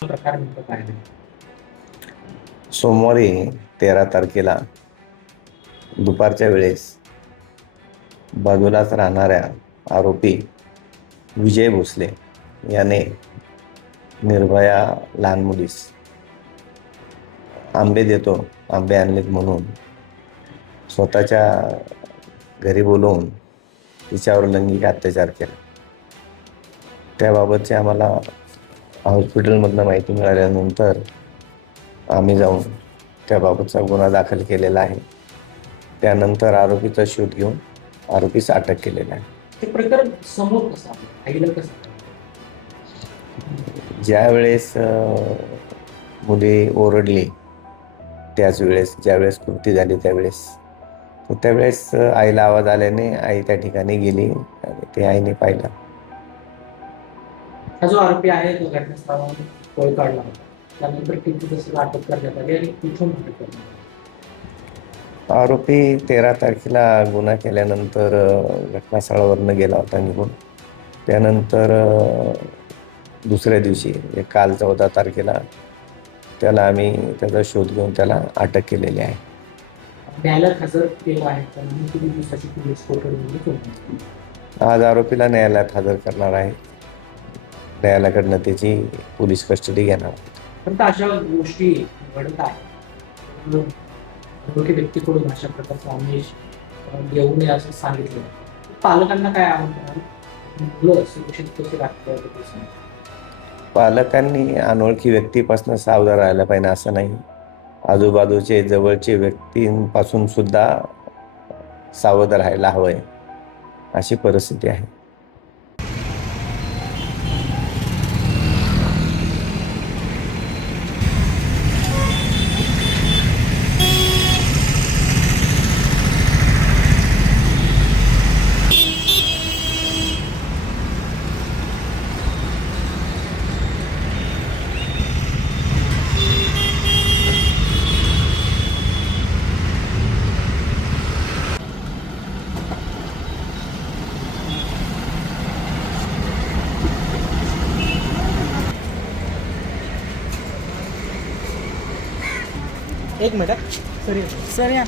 प्रकार नेमकं काय नाही. सोमवारी 13 तारखेला दुपारच्या वेळेस बाजूलाच राहणाऱ्या आरोपी विजय भोसले याने निर्भया लहान मुलीस आंबे देतो, आंबे आणलेत म्हणून स्वतःच्या घरी बोलवून तिच्यावर लैंगिक अत्याचार केला. त्याबाबतची आम्हाला हॉस्पिटलमधनं माहिती मिळाल्यानंतर आम्ही जाऊन त्याबाबतचा गुन्हा दाखल केलेला आहे. त्यानंतर आरोपीचा शोध घेऊन आरोपीस अटक केलेला आहे. ते प्रकरण समोर कसं आलं, आईला कसं कळलं? ज्या वेळेस मुली ओरडली त्याच वेळेस, ज्यावेळेस कृती झाली त्यावेळेस आईला आवाज आल्याने आई त्या ठिकाणी गेली आणि ते आईने पाहिलं. हा जो आरोपी आहे तो घटनास्थळावर पळ काढला होता, त्यानंतर किती दिवसाला अटक करण्यात आली आणि कुठून अटक करण्यात आली? आरोपी 13 तारखेला गुन्हा केल्यानंतर घटनास्थळावरनं गेला होता निघून. त्यानंतर दुसऱ्या दिवशी काल 14 तारखेला त्याला आम्ही त्याचा शोध घेऊन त्याला अटक केलेली आहे. न्यायालयात हजर केलं आहे त्यांनी किती दिवसाची पोलीस कोठडी केली? आज आरोपीला न्यायालयात हजर करणार आहे. न्यायालयाकडनं त्याची पोलीस कस्टडी घेणार. पण अशा गोष्टी घडत आहेत, अनोळखी व्यक्तीकडून अशा प्रकारचा आमिष देऊ नये असं सांगितलं. पालकांना काय आवाहन, मुलं सुरक्षित कसे राखता ते सांगा. पालकांनी अनोळखी व्यक्तीपासून सावधान राहायला पाहिजे असं नाही, आजूबाजूचे जवळचे व्यक्तींपासून सुद्धा सावध राहायला हवंय अशी परिस्थिती आहे. एक मिनिट सर, सर या